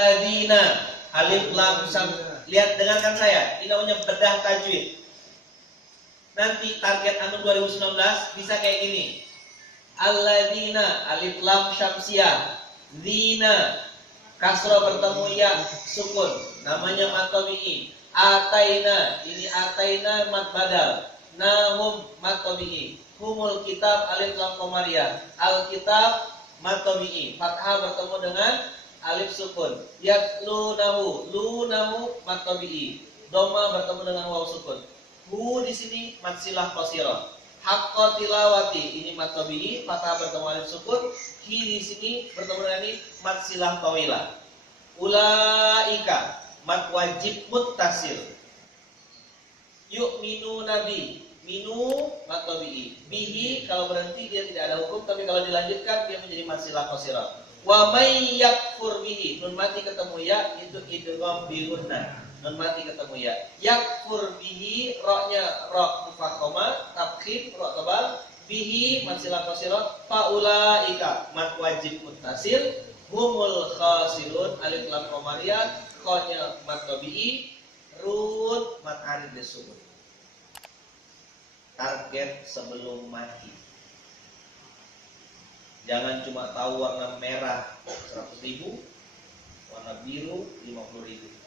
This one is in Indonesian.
Alladzina, alif lam sam. Lihat, dengarkan saya. Ini namanya bedah tajwid. Nanti target anu 2019 bisa kayak gini. Alladzina, alif lam syamsiyah. Zina, kasro bertemu ya, sukun. Namanya mad tabi'i. Ataina, ini ataina mad badal. Nahum mad tabi'i. Humul kitab, alif lam qamariyah. Al kitab mad tabi'i. Fathah bertemu dengan alif sukun. Yatlunahu, lunahu mad tabi'i. Dhamma bertemu dengan waw sukun. Hu di sini mad silah qasirah. Haqqa tilawati, ini mad tabi'i, fathah bertemu alif sukun. Hi di sini bertemu dengan ini mad silah tawilah. Ulaika mad wajib muttasil. Yu'minu nabi, minu mad tabi'i. Bihi kalau berhenti dia tidak ada hukum, tapi kalau dilanjutkan dia menjadi mad silah qasirah. Wa may yakfur bihi, nun mati ketemu ya, itu idgham bi gunnah. Nun mati ketemu ya. Yakfur bihi, ra-nya ra mufakhamah, tafkhim ra tebal, bihi mad silah qasirah, faulaika mad wajib muttasil, humul khasirun alif lam qamariyah, kha-nya mad tabi'i, rut mad arid disukun. Target sebelum mati. Jangan cuma tahu warna merah 100.000, warna biru 50.000.